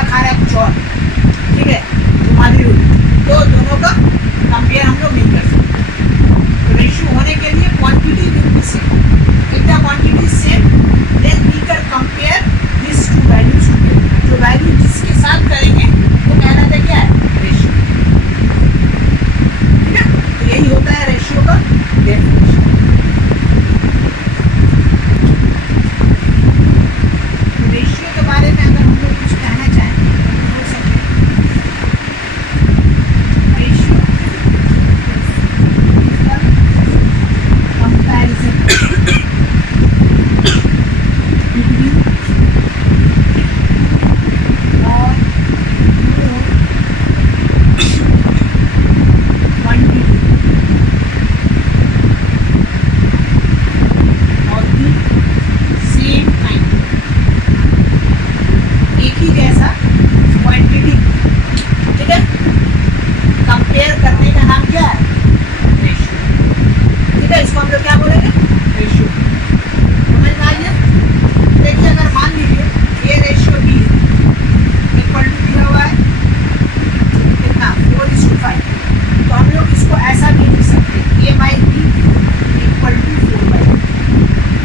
Pizza खा रहा है कुछ और, ठीक है, रुमाली रोटी, तो दोनों का कंपेयर हम लोग नहीं कर सकते। रेशियो होने के लिए quantity will be same, if the quantity is same then we can compare this two values together. जो वैल्यू जिसके साथ करेंगे वो कहलाता है क्या है, रेशियो, ठीक है। तो यही होता है रेशियो का डेफिनेशन। रेशियो के बारे में अगर हम लोग कुछ कहना चाहें तो हो सकते हैं। रेशियो कंपैरिजन बिटवीन और क्वांटिटी और दी सेम काइंड, एक ही जैसा क्वांटिटी, ठीक है, कंपेयर करने का नाम क्या है, रेशियो, ठीक है। इसको हम लोग क्या बोलेंगे, रेशियो। समझ में आ गया। देखिए अगर मान लीजिए ये रेशियो बी इक्वल टू दिया हुआ है कितना 4:5, तो हम लोग इसको ऐसा भी लिख सकते ए बाई बी इक्वल टू 4/,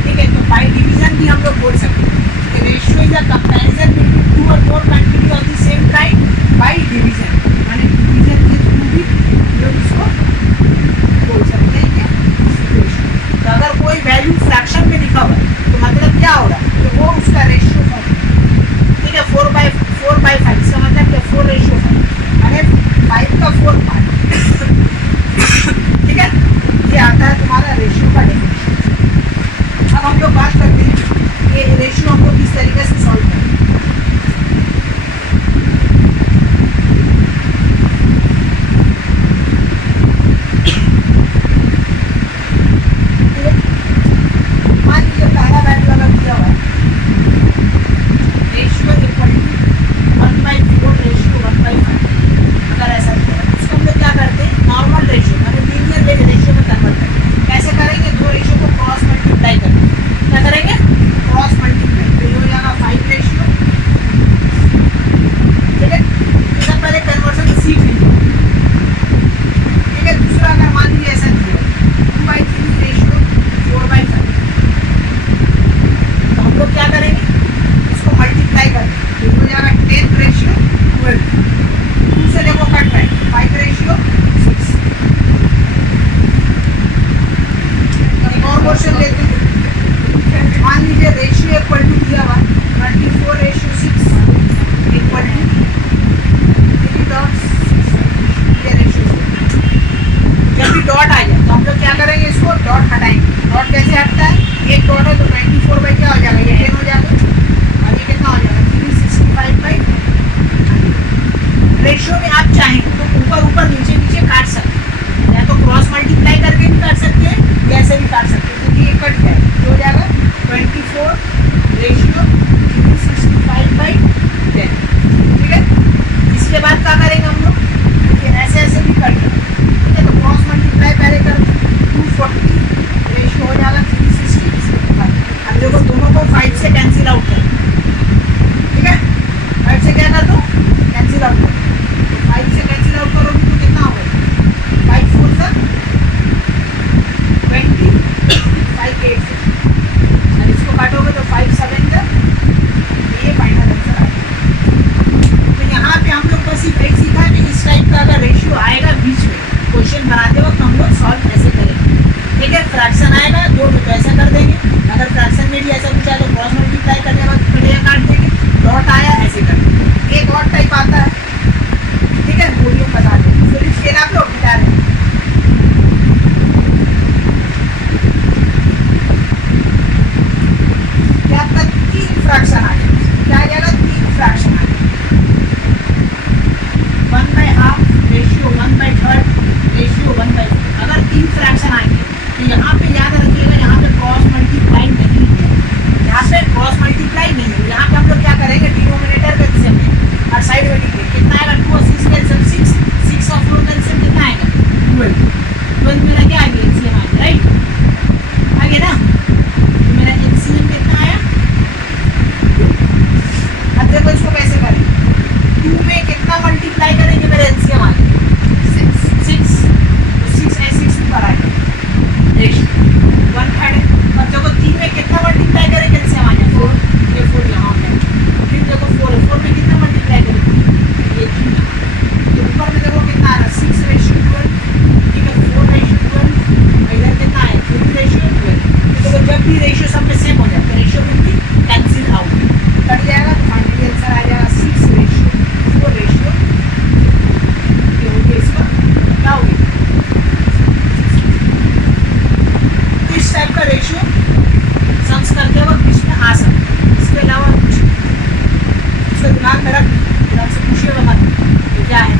ठीक है। तो बाई डिवीजन भी हम लोग बोल सकते हैं कि ratio is a comparison between two और more quantity of the same kind by division, माने डिवीजन के थ्रू भी लोग इसको बोल सकते हैं कि रेशियो। तो अगर कोई वैल्यू फ्रैक्शन में लिखा हुआ है तो मतलब क्या हो रहा है कि वो उसका रेशियो फॉर्म, ठीक है, 4/5, इसका मतलब क्या, 4:5, माने 5 का 4 पार्ट, ठीक है। ये आता है तुम्हारा रेशियो का डेफिनेशन। अब हम लोग बात करते हैं ये रेशियो हमको किस तरीके से सॉल्व करें। मान लीजिए पहला वैल्यू अगर दिया हुआ है रेशियो इक्वल टू 1/4 रेशियो 1/5, अगर ऐसा दिया है उसको हम लोग क्या करते हैं, नॉर्मल रेशियो माने लीनियर रेशियो में कन्वर्ट करते हैं। कैसे करेंगे, दो रेशियो को क्रॉस मल्टीप्लाई करते हैं। क्या करेंगे, क्रॉस मल्टीप्लाई, तो ये हो जाएगा 5 रेशियो, ठीक है। इससे पहले कन्वर्शन सीख लीजिए, ठीक है। दूसरा अगर मान लीजिए ऐसा दिया 2/3 रेशियो 4/5, तो हम लोग क्या करेंगे, इसको मल्टीप्लाई करेंगे, तो ये हो जाएगा 10 रेशियो 12, 2 से देखो कट रहा है 5 रेशियो 6। एक और क्वेश्चन लेते हैं। मान लीजिए रेशियो इक्वल टू दिया हुआ 24:6 इक्वल टू 3.6, ये रेशियो। जब भी डॉट आ जाए तो हम लोग क्या करेंगे, इसको डॉट हटाएंगे। डॉट कैसे हटता है, एक डॉट है तो 24 बाई क्या हो जाएगा, ये 10 हो जाएगा, और ये कितना हो जाएगा 365/100। रेशियो में आप चाहें तो ऊपर ऊपर नीचे नीचे काट सकते हैं, या तो क्रॉस मल्टीप्लाई करके भी काट सकते हैं या ऐसे भी काट सकते हैं, क्योंकि ये कट जाए तो हो जाएगा 24 रेशियो 365/10, ठीक है। इसके बाद क्या करेंगे हम लोग, कि ऐसे ऐसे भी कट जाए, ठीक है। तो क्रॉस मल्टीप्लाई पहले कर 240 रेशियो हो जाएगा 360। अब देखो दोनों को 5 से कैंसिल आउट करें, ठीक है। 5 से क्या कर दो, कैंसिल आउट करो, 5 से कैंसिल आउट करोगे तो कितना होगा, 5 4 सा 20, 5 8 से, और इसको काटोगे तो 5 7 का, ये फाइनल आंसर आएगा। तो यहाँ पे हम लोग बस सिर्फ एक सीखा है कि इस टाइप का अगर रेशियो आएगा बीच में क्वेश्चन बनाते वक्त हम लोग सॉल्व कैसे करेंगे, ठीक है। फ्रैक्शन आएगा दो तो ऐसा कर देंगे, अगर फ्रैक्शन में भी ऐसा कुछ आए तो क्रॉस मल्टीप्लाई करने के बाद बढ़िया काट देंगे, डॉट आया ऐसे कर देंगे। एक और टाइप आता है, ठीक है, वीडियो बता दें, फिर इसके आप लोग बता रहे हैं। क्या आपका 3 फ्रैक्शन आ जाएगा, क्या आ जाएगा, 3 फ्रैक्शन आ जाएगा, 1/2 रेशियो 1/3 रेशियो 1/4। अगर 3 फ्रैक्शन आएंगे तो यहाँ पे याद रखिएगा, यहाँ पे क्रॉस मल्टीप्लाई नहीं है, यहाँ पे क्रॉस मल्टीप्लाई नहीं है। यहाँ पे हम लोग क्या करेंगे, डिनोमिनेटर का एलसीएम है और साइड में लिखिए कितना आएगा, 2 और 6 का एलसीएम 6, 6 और 4 का एलसीएम कितना आएगा, 12। 12 मेरा क्या आ गया, एलसीएम आ गया, राइट, आ गया ना। तो मेरा एलसीएम कितना आया। अब देखो इसको कैसे करें, एकदम से पूछिएगा मत ये क्या है।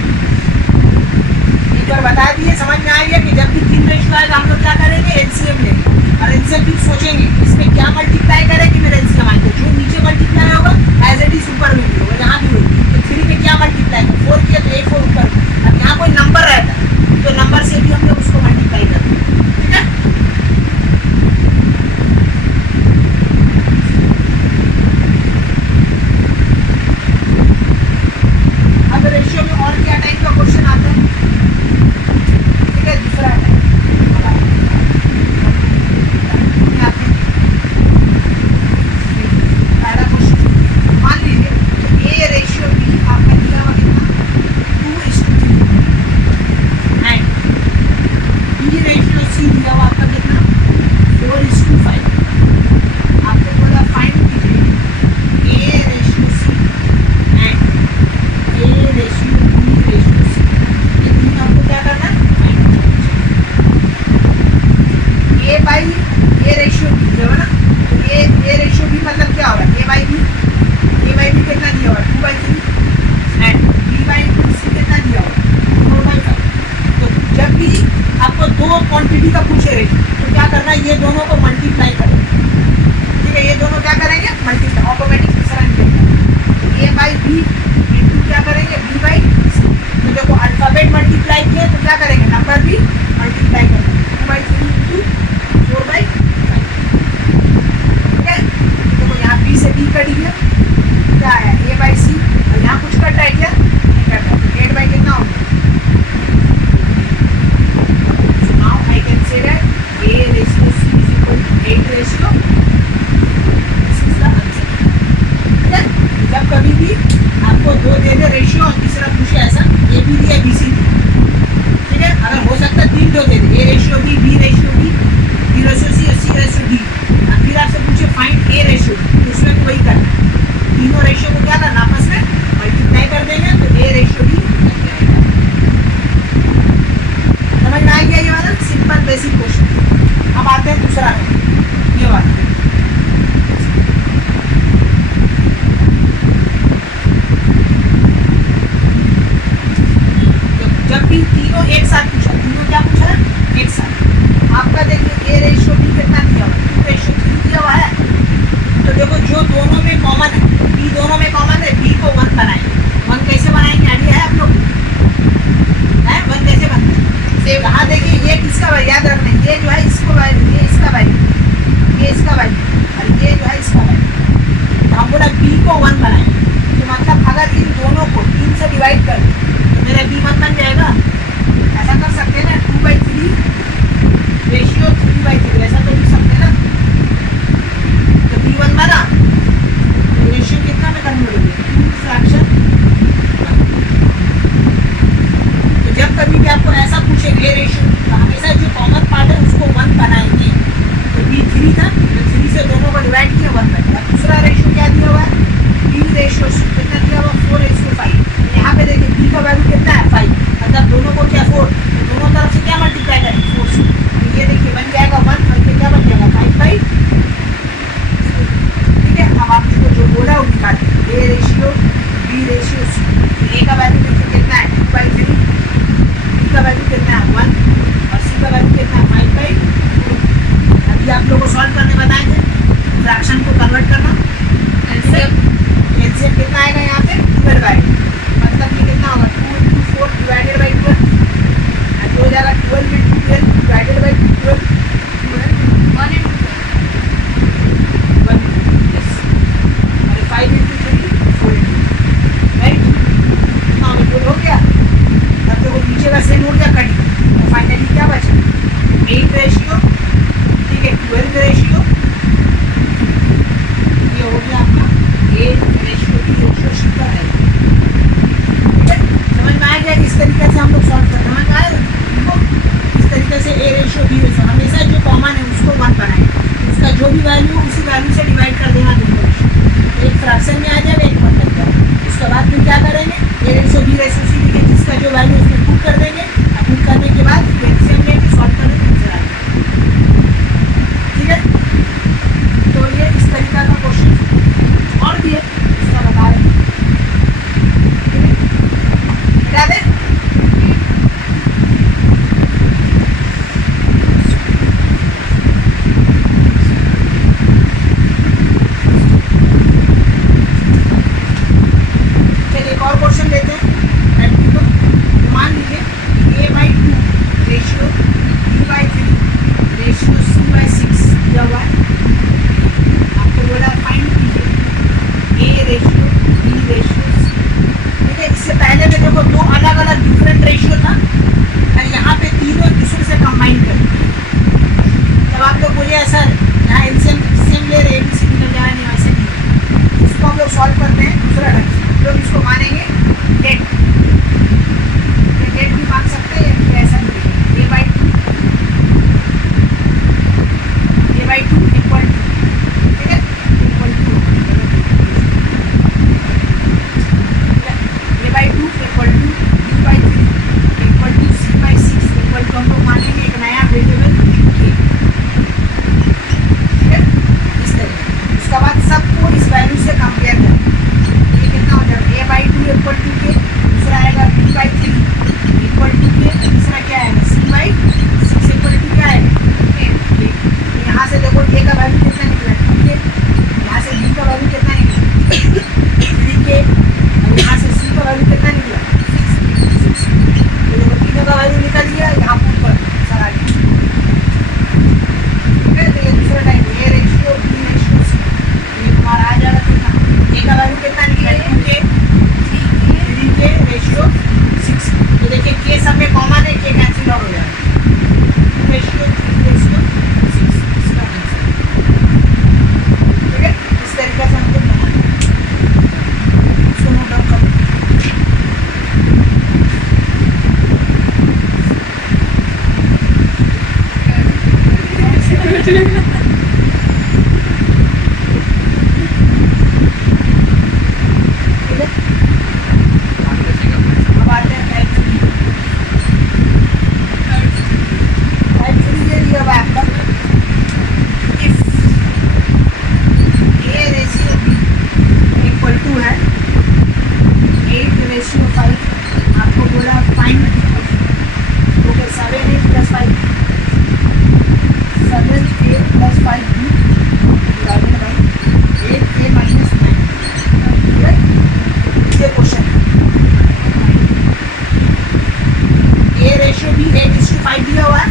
एक बार बता दिए, समझ में आ गया कि जब भी 3 रेशियो आएगा हम लोग क्या करेंगे, एलसीएम लेंगे। और एलसीएम फिर सोचेंगे इसमें क्या मल्टीप्लाई करें कि मेरा एलसीएम आए। तो जो नीचे मल्टीप्लाई होगा एज इट इज ऊपर में भी होगा, जहाँ भी होगी। तो 3 में क्या मल्टीप्लाई है, 4 किया तो A4 ऊपर। अब यहाँ कोई नंबर रहता है तो नंबर से भी हम लोग उसको मल्टीप्लाई करते हैं, ठीक है। अब रेशियो में और क्या टाइप का क्वेश्चन आता है, ठीक है। दूसरा टाइप पहला क्वेश्चन मान लीजिए तो A रेशियो B आपका दिया हुआ कितना 2:3 एंड B रेशियो C दिया हुआ आपका कितना 4:5। आपको बोला फाइंड कीजिए A ratio C and A ratio B ratio C। ये तीन आपको क्या करना है, find A by A ratio B दिया हुआ ना। तो A रेशियो B मतलब क्या होगा, A बाई B कितना दिया हुआ 2/3 एंड B बाई C कितना दिया हुआ 4/5। तो जब भी आपको दो क्वांटिटी का पूछे रेशियो तो क्या करना है, ये दोनों को मल्टीप्लाई करें, ठीक है। ये दोनों क्या करेंगे, मल्टीप्लाई, ऑटोमेटिक दूसरा निकलेगा। A बाई B इंटू क्या करेंगे B बाई C। तो देखो अल्फाबेट मल्टीप्लाई किए तो क्या करेंगे, नंबर भी मल्टीप्लाई करेंगे 2/3 इंटू 4/5, ठीक है। देखो यहाँ B से B कट गया, क्या है A बाई C। और यहाँ कुछ कट है क्या, नहीं कट है। 8 बाई कितना होगा, so now I can say that A ratio C is equal to 8 ratio। This is the answer, ठीक है। जब कभी भी आपको दो दे दे रेशियो और तीसरा पूछे ऐसा A B दिया B C दिया, ठीक है। अगर हो सकता है 3 दो दे दे, A ratio B ratio B ratio C और C रेशियो D। और फिर आपसे पूछे फाइंड A रेशियो, तो उसमें भी वही करना है, तीनों रेशियो को क्या करना, आपस में मल्टीप्लाई कर देंगे तो A रेशियो B बन जाएगा। समझ में आ गया ये वाला सिंपल बेसिक क्वेश्चन। अब आते हैं दूसरा ये वाला। जब भी तीनों एक साथ पूछा, तीनों क्या पूछा है, एक साथ। आपका देखिए A रेशियो B कितना दिया हुआ है, 2:3 दिया हुआ है। तो देखो जो दोनों में कॉमन है, B दोनों में कॉमन है, B को 1 बनाएंगे। 1 कैसे बनाएंगे, आइडिया है आप लोग है 1 कैसे बनता है। यहाँ देखिए ये किसका वैल्यू याद रखना है, ये जो है इसको वैल्यू, ये इसका वैल्यू, ये इसका वैल्यू और ये जो है इसका वैल्यू। तो हम बोला B को 1 बनाएंगे। तो मतलब अगर इन दोनों को 3 से डिवाइड कर तो मेरा B 1 बन जाएगा। ऐसा कर सकते हैं ना, 2/3 रेशियो 3/3, ऐसा तो लिख सकते हैं ना। तो B1 बना, रेशियो कितना में कन्वर्ट हो गया, 2 फ्रैक्शन। तो जब कभी भी आपको ऐसा पूछे A रेशियो तो हमेशा जो कॉमन पार्ट है उसको 1 बनाएंगे। तो B 3 था तो 3 से दोनों को डिवाइड किया 1 बन गया। दूसरा रेशियो क्या दिया हुआ है, B रेशियो कितना दिया हुआ 4:5। यहाँ पे देखिए B का वैल्यू कितना है 5, मतलब दोनों को क्या 4, तो दोनों तरफ से क्या मल्टीप्लाई करेंगे 4 से। तो ये देखिए बन जाएगा 1 और ये क्या बन जाएगा 5/, ठीक है। अब आपको जो बोला वो निकाल A ratio B ratio C। A का वैल्यू देखिए कितना है 2/3, B का वैल्यू कितना है 1 और C का वैल्यू कितना है 5/4। अभी आप लोगों को सॉल्व करने बताए थे, फ्रैक्शन को कन्वर्ट करना। एलसीएम कितना आएगा यहाँ पे 12/8। सब में कॉमन है, ये कैंसिल आउट हो जाएगा। रेशियो 3:6 इसका आंसर। ठीक है, इस तरीके से हमको बनाना है। इसको नोट डाउन कर लो। अब आते हैं टाइप 3। टाइप 3 ये दिया हुआ है आपका, if a ratio b equal to है 8:5। आपको बोला find, okay 7a + 5 7a + 5b divided by 8a - 9। ठीक है, ये क्वेश्चन ए रेशियो भी 8:5 दिया हुआ है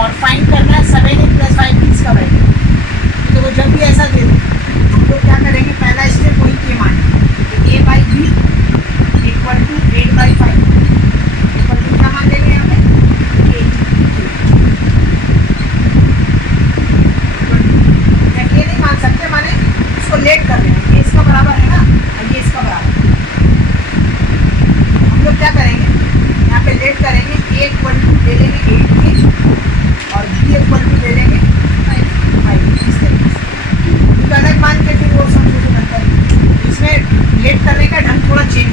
और फाइंड करना है 7a + 5b इसका वैल्यू। तो वो जब भी ऐसा दे दे हम लोग क्या करेंगे, पहला स्टेप वही के माने a/b equal to 8/5 equal to क्या मान लेंगे यहाँ पे 8। ये नहीं मान सकते, माने इसको लेट कर लेंगे, ये इसका बराबर है ना और ये इसका बराबर है। हम लोग क्या करेंगे यहाँ पे लेट करेंगे, a इक्वल टू ले लेंगे 8 के और b इक्वल टू ले लेंगे 5 इस तरीके से। क्योंकि अलग मान के फिर वो समझो तो बनता है। इसमें लेट करने का ढंग थोड़ा चेंज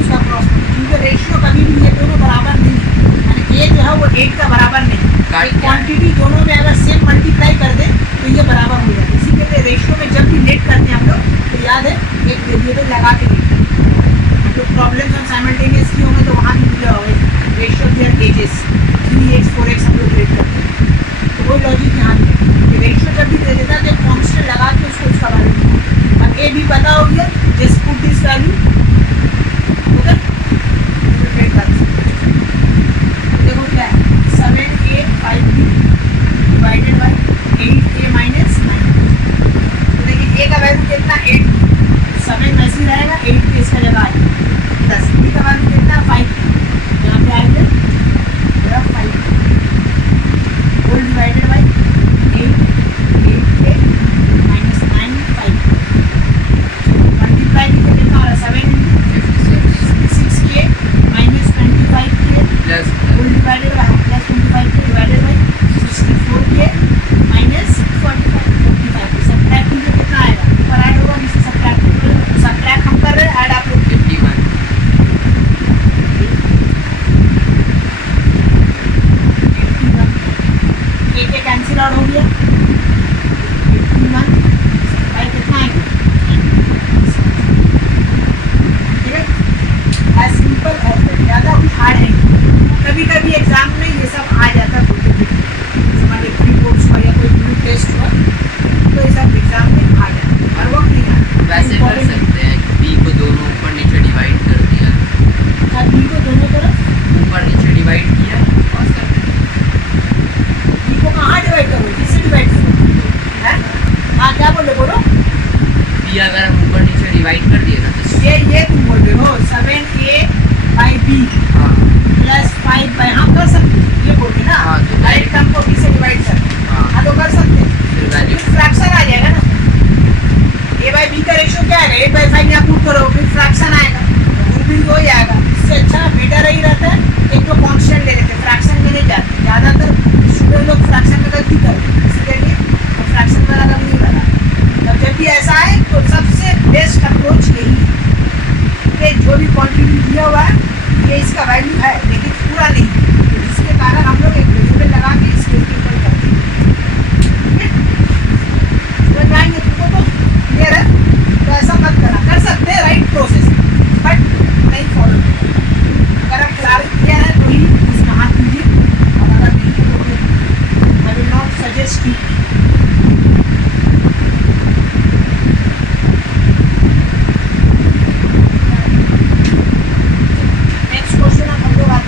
उसका क्रॉस, क्योंकि रेशियो कभी भी ये दोनों बराबर नहीं है, यानी a जो है वो 8 का बराबर नहीं। क्वांटिटी दोनों में अगर सेम मल्टीप्लाई कर दे तो ये बराबर हो जाए। इसी के लिए रेशियो में जब भी लेट करते हैं हम लोग तो याद है एक वेरिएबल लगा के लेते हैं। तो प्रॉब्लम्स हम साइमल्टेनियस की होंगे तो वहाँ भी मिला होगा ratio there edges 3x 4x हम लोग लेट करते हैं। तो वो लॉजिक यहाँ पे रेशियो जब भी दे देता है तो कॉन्स्टेंट लगा के उसको उसका वैल्यू। अब ए भी पता हो गया, just put this value, okay let कर देखो क्या है 7a 5b divided by 8a - 9। तो देखिए a का वैल्यू कितना 8, 7 वैसे ही रहेगा, 8 पे इसका जगह आएगा 10। b का वैल्यू कितना 5, यहाँ पे आएगा 5 whole divided bye 8 8a - 9 5 multiply भी कितना हो रहा है 7 6a - 25k whole divided by +25k divided by 64k - 45 subtract कीजिए कितना आएगा, ऊपर ऐड होगा नीचे सब्ट्रैक्ट हम कर रहे हैं, ऐड आप लोग 51। एक कैंसिल आउट हो गया 81 भाई कितना आएगा। ठीक है, एज सिंपल एज दैट, ज़्यादा कुछ हार्ड है। कभी कभी एग्जाम में ये सब आ जाता है, हमारे प्री बोर्ड्स हुआ या कोई न्यू टेस्ट हुआ तो ये सब एग्जाम में आ जाता है, हर वक्त नहीं आता। वैसे कर सकते हैं बी को दोनों ऊपर नीचे डिवाइड कर दिया, बी को दोनों तरफ ऊपर नीचे डिवाइड किया और कर दिया। बी को कहाँ डिवाइड करो, किससे डिवाइड करो है। हाँ क्या बोले बोलो, बी अगर हम ऊपर नीचे डिवाइड कर दिए ना तो ये तुम बोल रहे हो 7a/b हाँ + 5 हम कर सकते हैं, ये बोल रहे ना। हाँ, तो डायरेक्ट टर्म को b से डिवाइड कर, हाँ। हाँ तो कर सकते हैं, फिर वैल्यू फिर फ्रैक्शन आ जाएगा ना। a/b का रेशियो क्या आएगा 8/5 यहाँ पुट करो फिर फ्रैक्शन आएगा, वो भी हो जाएगा। इससे अच्छा बेटर ही रहता है एक तो कांस्टेंट ले लेते, फ्रैक्शन में नहीं जाते। ज़्यादातर स्टूडेंट लोग फ्रैक्शन में गलती करते हैं, इसलिए फ्रैक्शन वाला का भी नहीं लगा। तब जब भी ऐसा है तो सबसे बेस्ट अप्रोच यही है कि जो भी क्वांटिटी दिया हुआ है ये इसका वैल्यू है लेकिन पूरा नहीं, तो जिसके कारण हम लोग एक वेरिएबल लगा के इसके ऊपर करते हैं। तो जाएंगे तुमको तो क्लियर है, तो ऐसा मत करना, कर सकते हैं राइट प्रोसेस बट नहीं फॉलो करें। अगर आप क्लियर किया है तो ही उसमें हाथ दीजिए, और अगर नहीं है तो आई विल नॉट सजेस्ट की। नेक्स्ट क्वेश्चन हम लोग आते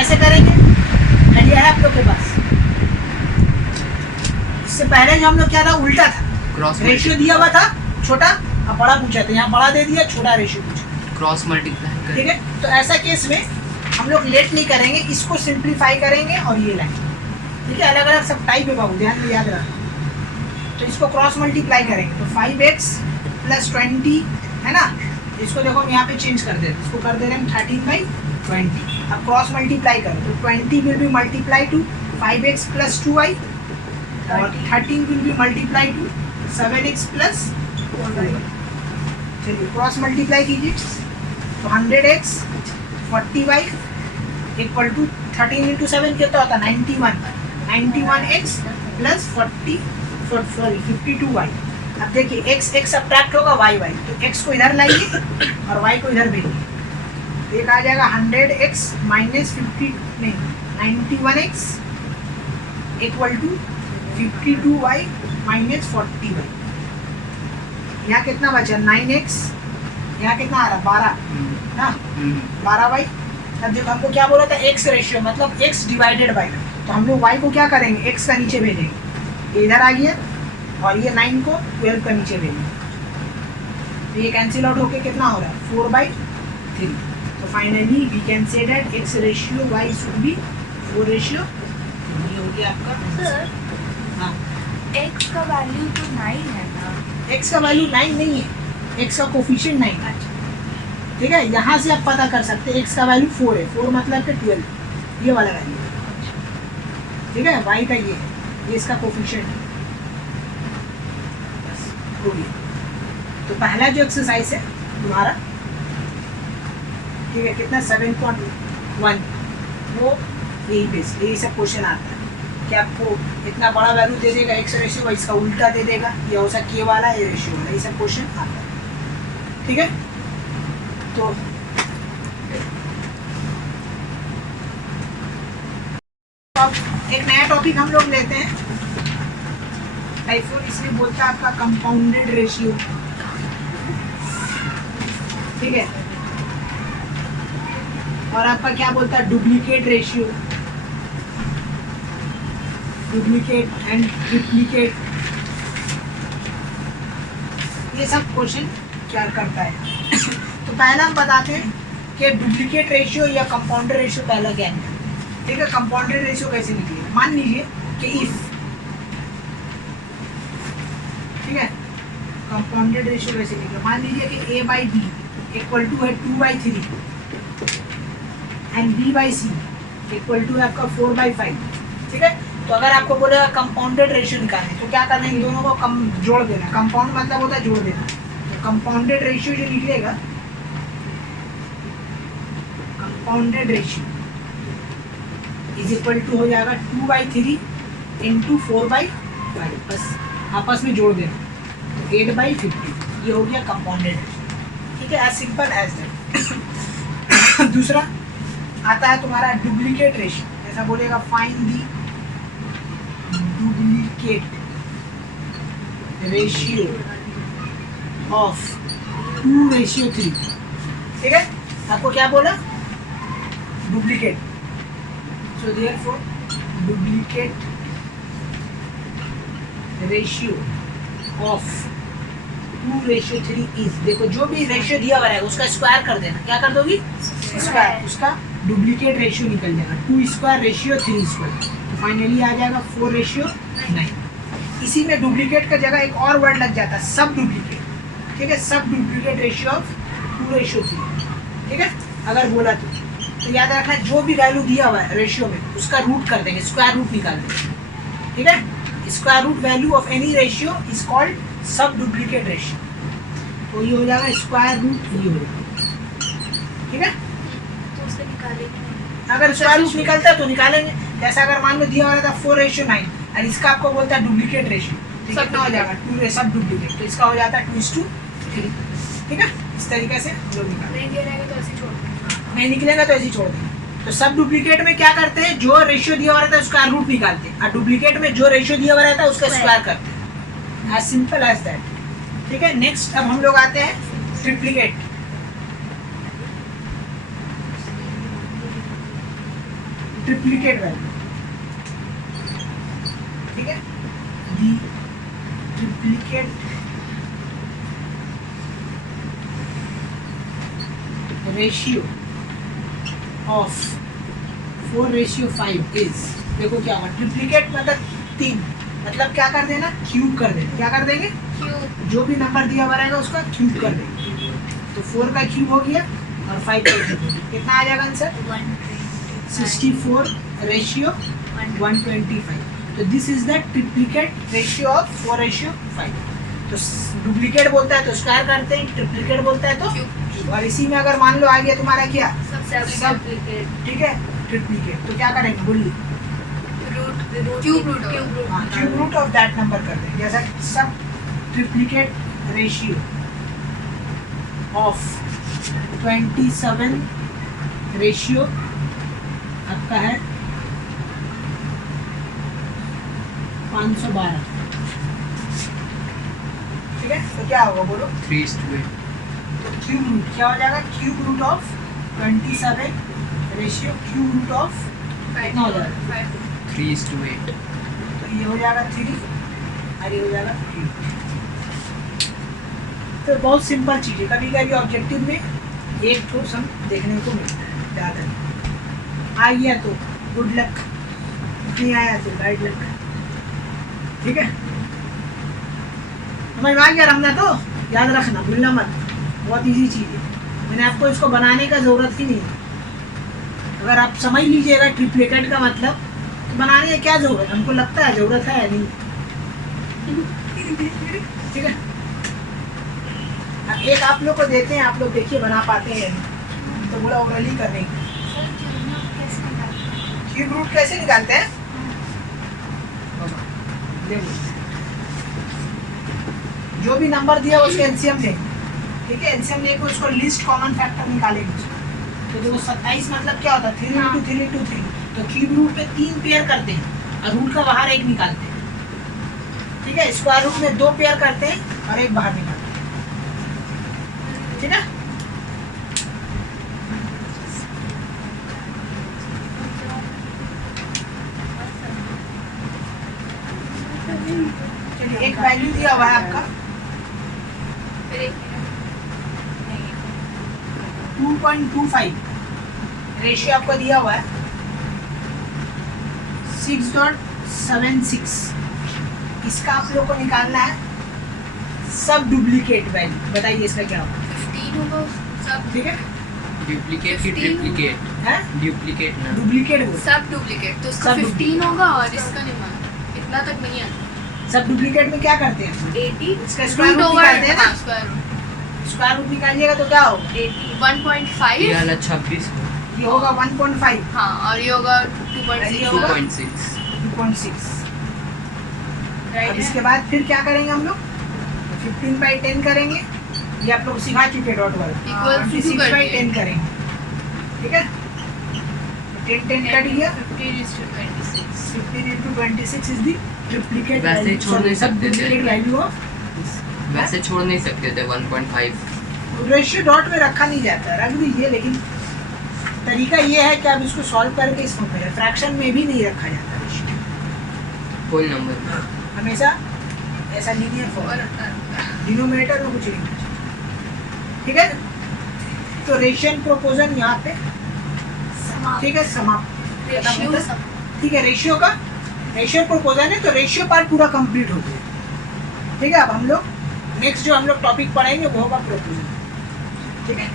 कैसे करेंगे, आइडिया है आप लोग के पास? इससे पहले जो हम लोग क्या था, उल्टा था, क्रॉस रेशियो दिया हुआ था छोटा, अब बड़ा पूछा था, यहाँ बड़ा दे दिया, छोटा रेशियो पूछा, क्रॉस मल्टीप्लाई ठीक है। तो ऐसा केस में हम लोग लेट नहीं करेंगे, इसको सिंप्लीफाई करेंगे और ये लाएंगे, ठीक है। अलग अलग सब टाइप है बाबू, ध्यान में याद रखना। तो इसको क्रॉस मल्टीप्लाई करेंगे तो 5x + 20 है ना, इसको देखो हम यहाँ पे चेंज कर देते, इसको कर दे रहे हैं 13/20। अब क्रॉस मल्टीप्लाई करो तो 20 will be multiply two 5x + 2y और 13 will be multiply two 7x + 4y। चलिए क्रॉस मल्टीप्लाई कीजिए तो 100x 40y इक्वल टू 13 × 7 कितना होता है 91x + 52y। अब देखिए x सब्ट्रैक्ट होगा y, तो x को इधर लाइए और y को इधर भेजिए, तो एक आ जाएगा 100x - 91x equal to 52y - 40y। यहाँ कितना बचा 9x, यहाँ कितना आ रहा 12 ना 12y। अब देखो हमको क्या बोला था, x रेशियो मतलब x डिवाइडेड बाई, तो हम लोग y को क्या करेंगे, x का नीचे भेजेंगे, ये इधर आ गया और ये 9 को 12 का नीचे भेजेंगे, तो ये कैंसिल आउट होके कितना हो रहा है 4/3। तो finally we can say that x ratio y should be 4:3। ये हो गया आपका सर, हाँ, x का वैल्यू तो 9 है ना? x का वैल्यू 9 नहीं है, x का कोफिशिएंट 9 है, ठीक है। यहाँ से आप पता कर सकते हैं x का वैल्यू 4 है, 4 मतलब कि 12, ये वाला वैल्यू, ठीक है। y का ये इसका कोफिशिएंट है, बस हो गया। तो पहला जो एक्सरसाइज है तुम्हारा, ठीक है, कितना 7.1, वो यही सब क्वेश्चन आता है कि आपको इतना बड़ा वैल्यू दे देगा x रेशियो, इसका उल्टा दे देगा, या उसका k वाला ये रेशियो वाला, ये सब क्वेश्चन आता है, ठीक है। तो अब एक नया टॉपिक हम लोग लेते हैं, टाइप 4, इसलिए बोलता है आपका कंपाउंडेड रेशियो, ठीक है। और आपका क्या बोलता है duplicate ratio, duplicate and triplicate, ये सब क्वेश्चन क्या करता है। तो पहला हम बताते हैं कि डुप्लीकेट रेशियो या कंपाउंडेड रेशियो पहला क्या है, ठीक है। कंपाउंडेड रेशियो कैसे निकलेगा, मान लीजिए कि इफ, ठीक है, कंपाउंडेड रेशियो कैसे निकलेगा, मान लीजिए कि a/b इक्वल टू है 2/3 एंड b/c इक्वल टू है आपका 4/5, ठीक है। तो अगर आपको बोलेगा कंपाउंडेड रेशियो निकालना तो क्या करना है, इन दोनों को जोड़ देना, कंपाउंड मतलब होता है जोड़ देना। तो कंपाउंडेड रेशियो जो निकलेगा, compounded ratio is equal to हो जाएगा 2/3 इंटू 4/5, बस आपस में जोड़ देना, तो 8/50, ये हो गया कंपाउंडेड रेशियो, ठीक है, एज सिंपल एज दैट। दूसरा आता है तुम्हारा डुप्लीकेट रेशियो, ऐसा बोलेगा find the duplicate ratio of 2:3, ठीक है। आपको क्या बोला, duplicate, so therefore duplicate ratio of 2:3 is, देखो जो भी रेशियो दिया हुआ है उसका स्क्वायर कर देना, क्या कर दोगी स्क्वायर, उसका डुप्लीकेट रेशियो निकल जाएगा 2² रेशियो 3², तो फाइनली आ जाएगा 4:9। इसी में डुप्लीकेट का जगह एक और वर्ड लग जाता है सब डुप्लीकेट, ठीक है, सब डुप्लीकेट रेशियो ऑफ 2:3, ठीक है। अगर बोला तो याद रखना जो भी वैल्यू दिया हुआ है रेशियो में उसका रूट कर देंगे, स्क्वायर रूट निकाल देंगे, ठीक है। Square root value of any ratio is called sub duplicate ratio, तो ये हो जाएगा स्क्वायर रूट, ये हो जाएगा, ठीक है। तो उससे निकालेंगे, अगर स्क्वायर रूट निकलता है तो निकालेंगे, जैसा अगर मान लो दिया हुआ था 4:9 और इसका आपको बोलता है डुप्लीकेट रेशियो, तो कितना हो जाएगा 2 सब डुप्लीकेट, तो इसका हो जाता है 2:3, ठीक है। इस तरीके से हम लोग निकालेंगे, नहीं दिया रहेगा तो ऐसे छोड़ देंगे, नहीं निकलेगा तो ऐसे ही छोड़ देंगे। तो सब डुप्लीकेट में क्या करते हैं, जो रेशियो दिया हुआ रहता है उसका रूट निकालते हैं, और डुप्लीकेट में जो रेशियो दिया हुआ रहता है उसका स्क्वायर करते हैं, एज सिंपल एज दैट, ठीक है। नेक्स्ट अब हम लोग आते हैं ट्रिप्लीकेट। ट्रिप्लिकेट वैल्यू, ठीक है, दी ट्रिप्लिकेट रेशियो ऑफ 4:5 इज, देखो क्या होगा, ट्रिप्लिकेट मतलब 3, मतलब क्या कर देना, क्यूब कर देना, क्या कर देंगे, क्यूब जो भी नंबर दिया हुआ रहेगा उसका क्यूब कर देंगे, तो 4 का क्यूब हो गया और 5 का क्यूब हो गया, कितना आ जाएगा आंसर, 64:125, तो this is the triplicate ratio of 4:5, तो डुप्लीकेट बोलता है तो स्क्वायर करते हैं, ट्रिप्लिकेट बोलता है तो क्यूब। और इसी में अगर मान लो आ गया तुम्हारा क्या, सब ठीक है, ट्रिप्लिकेट, तो क्या करेंगे बोलिए, cube root cube root of that number कर देंगे, जैसा सब ट्रिप्लिकेट रेशियो ऑफ 27 रेशियो आपका है 512, ठीक है, तो क्या होगा बोलो, 3:8 क्यूब रूट क्या हो जाएगा, cube root of 27 ratio cube root of कितना हो जाएगा, 3:8 तो ये हो जाएगा 3 और ये हो जाएगा 3, तो बहुत सिंपल चीज़ है, कभी कभी ऑब्जेक्टिव में एक तो सम देखने को मिलता है, ज़्यादा नहीं, आ गया तो गुड लक, नहीं आया तो बैड लक, ठीक है, समझ में आ गया रमना, तो याद रखना, भूलना मत, बहुत इजी चीज़ है, मैंने आपको इसको बनाने का ज़रूरत ही नहीं है, अगर आप समझ लीजिएगा ट्रिप्लिकेट का मतलब, तो बनाने की क्या ज़रूरत, हमको लगता है ज़रूरत है या नहीं, ठीक है, अब एक आप लोग को देते हैं, आप लोग देखिए बना पाते हैं, तो बोला ओरली करने की, क्यूब रूट कैसे निकालते हैं, देखो जो भी नंबर दिया उसके एलसीएम लेंगे, ठीक है, एलसीएम लेके उसको लिस्ट कॉमन फैक्टर निकालेंगे, तो देखो 27 मतलब क्या होता है, 3 × 3 × 3, तो क्यूब रूट पे 3 पेयर करते हैं और रूट का बाहर एक निकालते हैं, ठीक है, स्क्वायर रूट में 2 पेयर करते हैं और एक बाहर निकालते हैं, ठीक है, चलिए एक वैल्यू दिया हुआ है आपका 2.25, रेशियो आपको दिया हुआ है 6.76, इसका आप लोग को निकालना है सब डुप्लीकेट वैल्यू, बताइए इसका क्या होगा, 15 होगा सब, ठीक है, डुप्लीकेट की ट्रिप्लिकेट, है डुप्लीकेट ना, डुप्लीकेट बोल, सब डुप्लीकेट, तो इसका सब 15 होगा और इसका नहीं माना, इतना तक नहीं है, सब डुप्लीकेट में क्या करते हैं, 80 इसका स्क्वायर रूट निकालते हैं ना, स्क्वायर रूट स्क्वायर रूट निकालिएगा तो क्या होगा, 80 1.5, ये वाला 26 ये होगा 1.5, हाँ, और ये होगा ये 2.6, होगा 2.6 2.6, राइट अब है? इसके बाद फिर क्या करेंगे हम लोग, 15/10 करेंगे, ये आप लोग सिखा चुके डॉट वर्क, Equal to 26/10 करेंगे, ठीक है, 10 कट गया, 15:26, 15 × 26 इज दी ट्रिप्लिकेट वैसे वैल्यू, छोड़ नहीं सकते थे। डुप्लीकेट वैल्यू ऑफ, वैसे छोड़ नहीं सकते थे 1.5, रेशियो डॉट में रखा नहीं जाता, रख दीजिए, लेकिन तरीका ये है कि आप इसको सॉल्व करके इसको करें, फ्रैक्शन में भी नहीं रखा जाता रेशियो, होल नंबर हमेशा ऐसा लीनियर फॉर्म, और डिनोमिनेटर में कुछ नहीं, ठीक है, तो रेशियन प्रोपोजन यहाँ पे, ठीक है, समाप्त, रेशियो ठीक है, रेशियो का रेशियो प्रोपोजन है, तो रेशियो पार्ट पूरा कंप्लीट हो गया, ठीक है, अब हम लोग नेक्स्ट जो हम लोग टॉपिक पढ़ेंगे वो होगा प्रोपोजन, ठीक है।